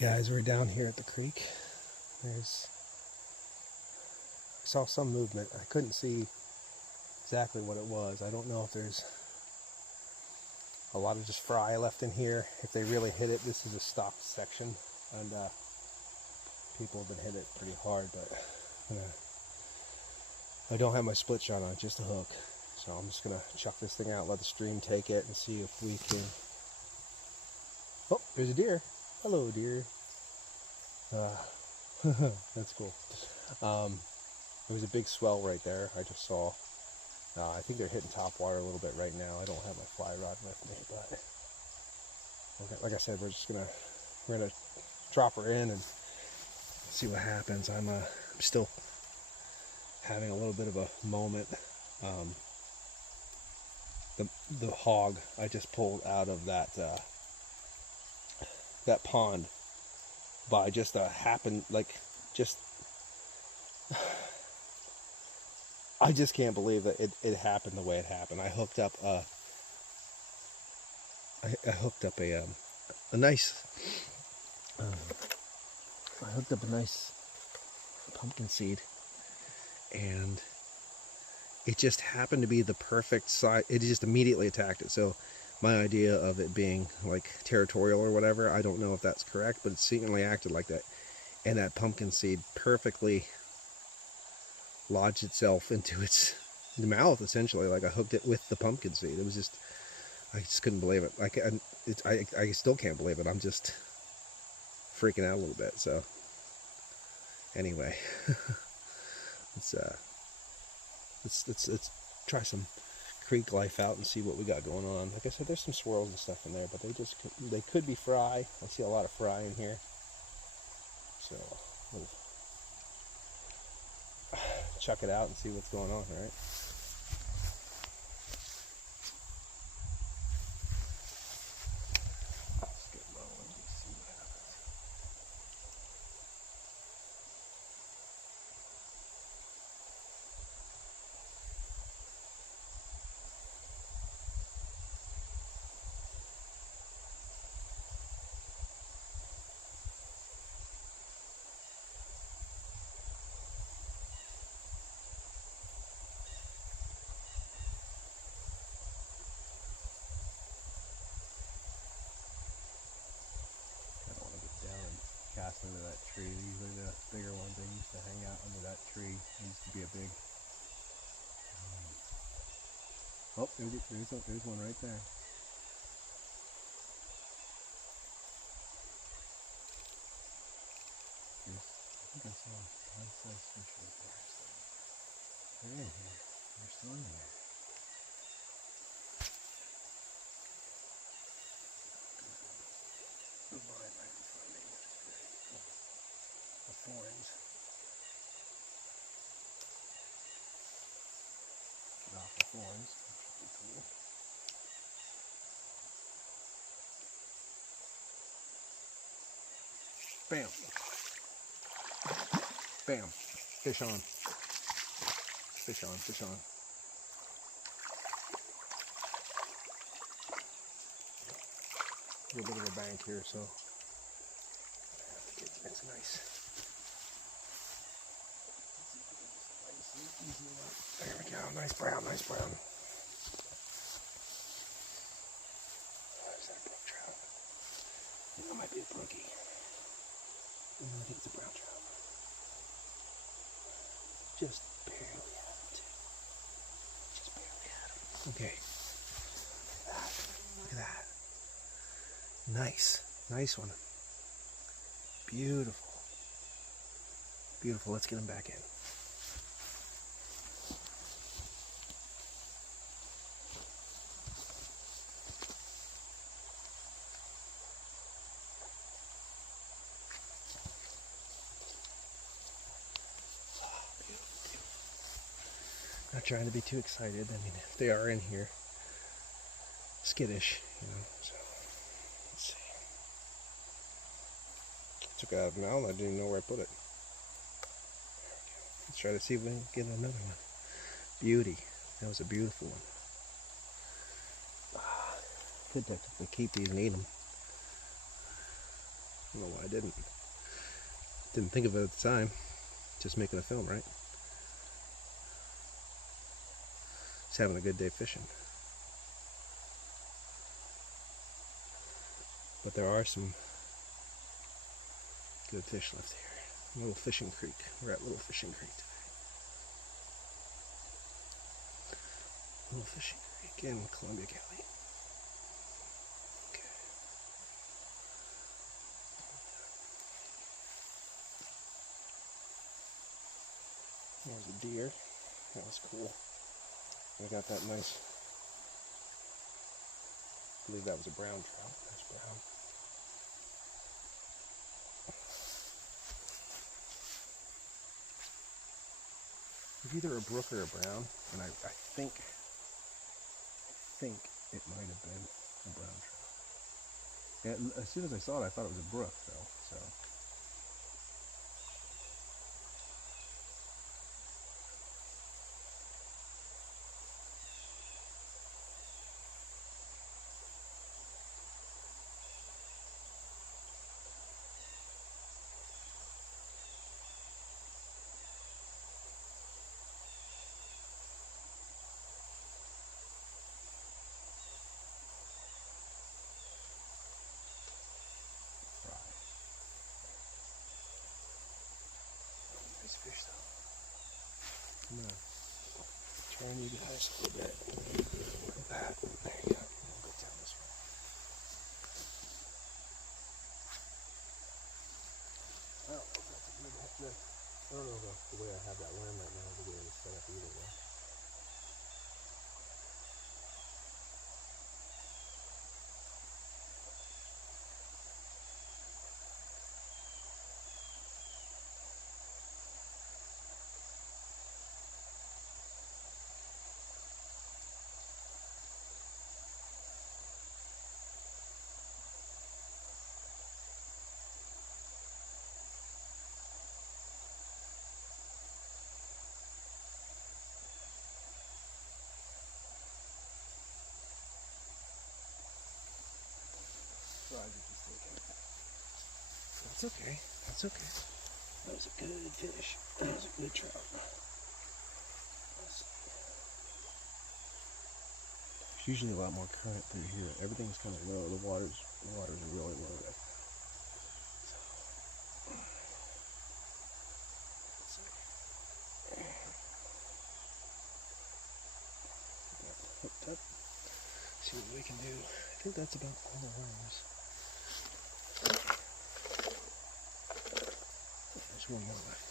Guys, we're down here at the creek. I saw some movement. I couldn't see exactly what it was. I don't know if there's a lot of just fry left in here. If they really hit it, this is a stocked section, and people have been hitting it pretty hard, but I don't have my split shot on, just a hook. So I'm just gonna chuck this thing out, let the stream take it, and see if we can. Oh, there's a deer. Hello, deer. That's cool. There was a big swell right there. I just saw. I think they're hitting top water a little bit right now. I don't have my fly rod with me, but like I said, we're gonna drop her in and see what happens. I'm still having a little bit of a moment. The hog I just pulled out of that pond by just I just can't believe that it happened the way it happened. I hooked up a nice pumpkin seed, and it just happened to be the perfect size. It just immediately attacked it. So my idea of it being like territorial or whatever, I don't know if that's correct, but it seemingly acted like that. And that pumpkin seed perfectly lodged itself into its mouth, essentially. Like I hooked it with the pumpkin seed. It was just, I just couldn't believe it. I still can't believe it. I'm just freaking out a little bit. So anyway, let's try some creek life out and see what we got going on. Like I said, there's some swirls and stuff in there, but they could be fry. I see a lot of fry in here, so we'll chuck it out and see what's going on. All right. Cast into that tree. Usually the bigger ones, they used to hang out under that tree. It used to be a big. Oh, there's one right there. I think I saw a nice fish right there. They're in here. They're still in here. The line right in front of me. That's great. The thorns. Get off the thorns. That should be cool. Bam. Bam. Fish on. Fish on. Fish on. A little bit of a bank here, so it's nice. There we go. Nice brown, nice brown. Is that a brook trout? That might be a brookie. I think it's a brown trout. Just barely had him, too. Just barely had him. Okay. Look at that. Nice. Nice one. Beautiful. Beautiful. Let's get him back in. Not trying to be too excited. I mean, if they are in here, skittish, so let's see. Took it out of the mouth. I didn't even know where I put it. There we go. Let's try to see if we can get another one. Beauty. That was a beautiful one. Could technically keep these and eat them. I don't know why I didn't. Didn't think of it at the time. Just making a film, right? Just having a good day fishing. But there are some good fish left here. Little Fishing Creek. We're at Little Fishing Creek today. Little Fishing Creek in Columbia County. Okay. There's a deer. That was cool. I got that nice, I believe that was a brown trout. That's brown. It's either a brook or a brown, and I think it might have been a brown trout. And as soon as I saw it, I thought it was a brook, though. So. Fish though. I'm gonna turn you guys a little bit. Look at that. There you go. I'll go down this way. I don't know if the way I have that lamb right now is the way it's set up either way. That's okay. That's okay. That was a good fish. That was a good trout. There's usually a lot more current through here. Everything's kind of low. The water's really low right now. Hooked up. See what we can do. I think that's about all the worms. There's one more left.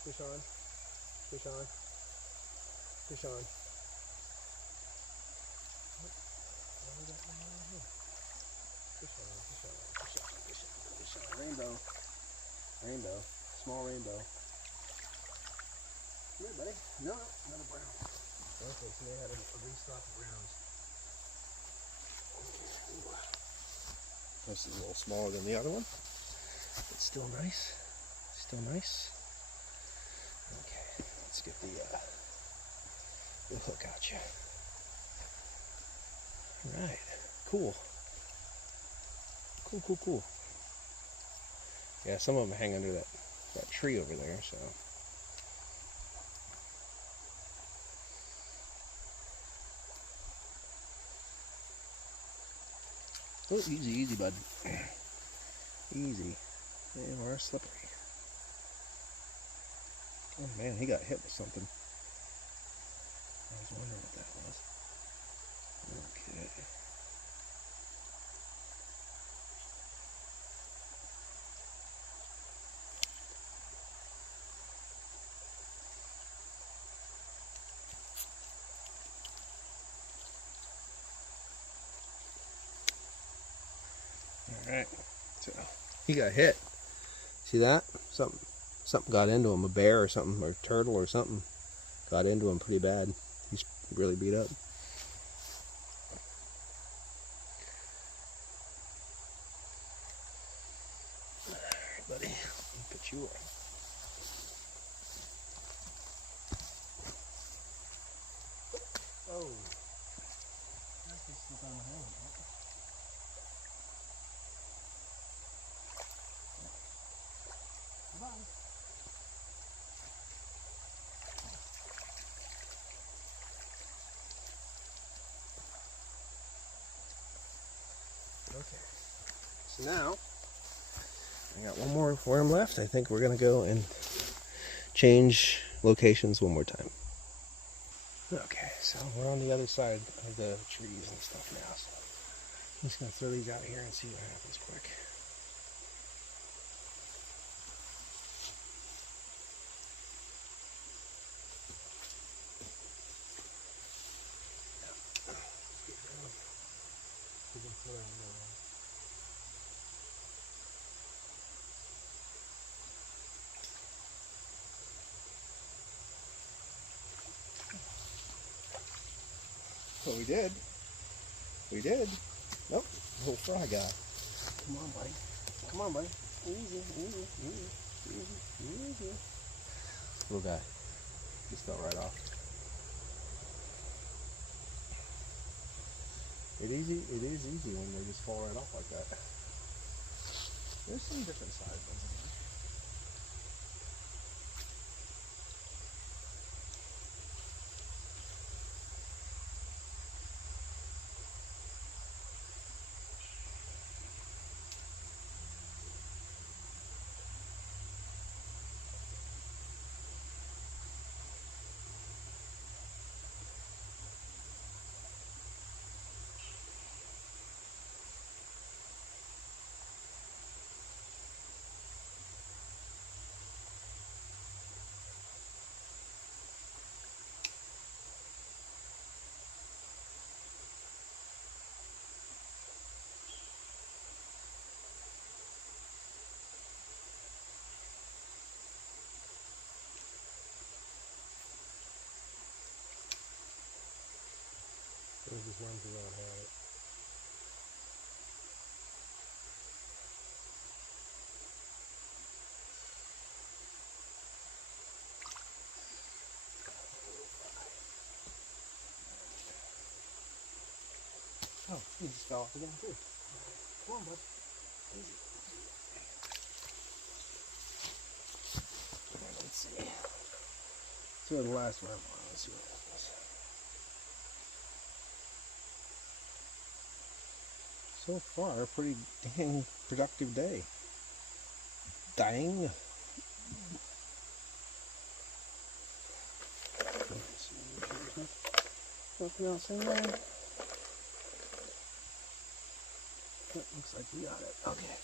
Fish on, fish on, fish on. Fish on, fish on, fish on, fish on, fish on. Rainbow, rainbow, small rainbow. Come here, buddy. No, not a brown. Okay, so they had a restock of browns. This is a little smaller than the other one, but still nice. Still nice. Okay, let's get the hook out you. All right, cool. Cool, cool, cool. Yeah, some of them hang under that tree over there, so. Oh, easy, easy, bud. Easy. They are slippery. Oh man, he got hit with something. I was wondering what that was. Okay. Alright, so he got hit. See that? Something got into him, a bear or something, or a turtle or something got into him pretty bad. He's really beat up. Alright, buddy, let me put you on. Oh, that's what's stuck on the hand. Come on. Okay, so now I got one more worm left. I think we're gonna go and change locations one more time. Okay, so we're on the other side of the trees and stuff now. So I'm just gonna throw these out here and see what happens quick. So we did. We did. Nope. Little fry guy. Come on, buddy. Come on, buddy. Easy, easy, easy, easy, easy. Little guy. Just fell right off. It is easy when they just fall right off like that. There's some different size ones in there. There's just one thing on it. Oh, he just fell off again too. Come on, bud. Easy. Let's see. Let's see what the last one was. Let's see what happens. So far, a pretty dang productive day. Dang. Nothing else in there. That looks like we got it. Okay.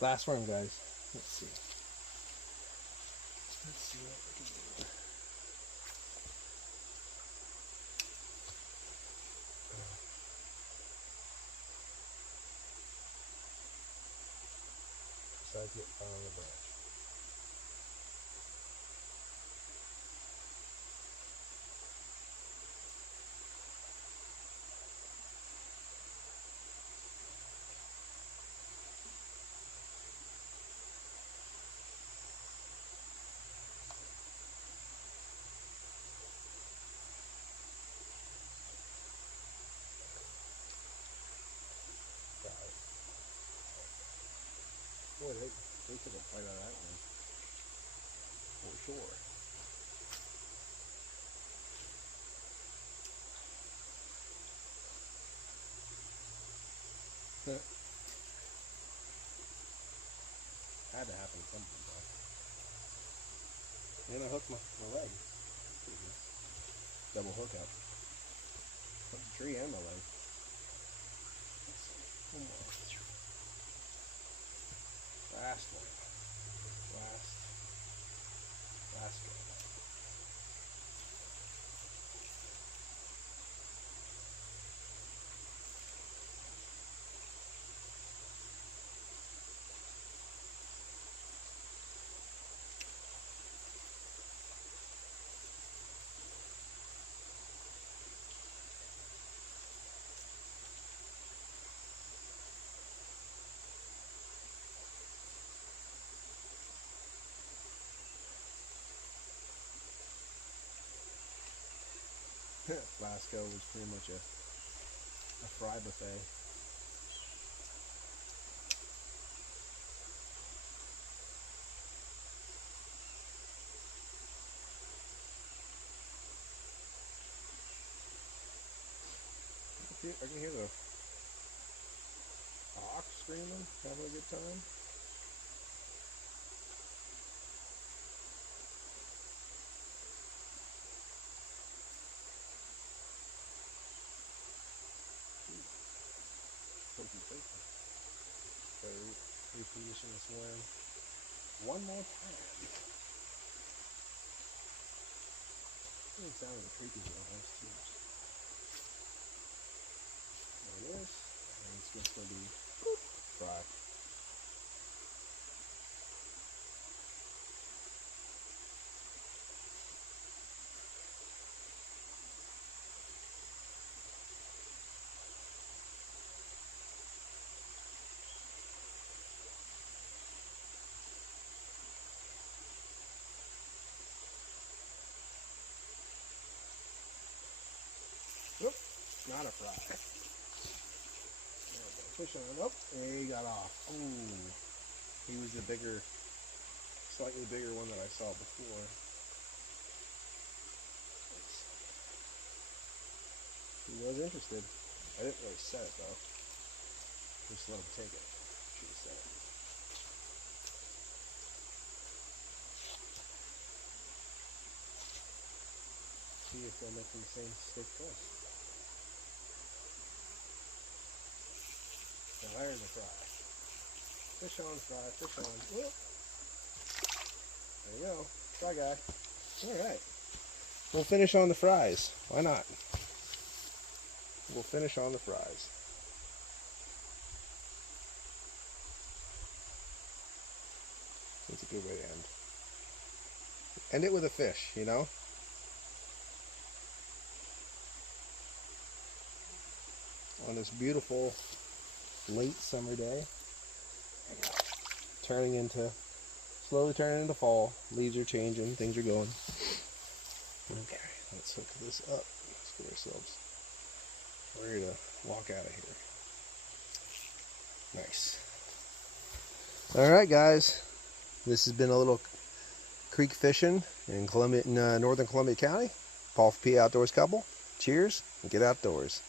Last worm, guys. Let's see. Let's see what we can do. Besides get on the branch. Boy, they took a bite out of that one. For sure. Had to happen at some point, though. And I hooked my leg. Double hook up. Hooked the tree and my leg. Let's see. One more. Last one. Last one. Flasco was pretty much a fry buffet. I can hear the hawk screaming, having a good time. So reposition this one more time. It sounded creepy almost too much. There it is. And it's just going to be fry. Nope, not a fry. Fish on. Nope, he got off. Ooh, he was the bigger, slightly bigger one that I saw before. He was interested. I didn't really set it though. Just let him take it. Should have set it. See if they'll make the same mistake twice. Now there's a fry. Fish on, fry, fish on. Whoop. There you go. Fry guy. Alright. We'll finish on the fries. Why not? We'll finish on the fries. That's a good way to end. End it with a fish, you know? On this beautiful late summer day. Slowly turning into fall. Leaves are changing, things are going. Okay, let's hook this up. Let's get ourselves ready to walk out of here. Nice. Alright guys, this has been a little creek fishing in northern Columbia County. Paul PA Outdoors couple. Cheers and get outdoors.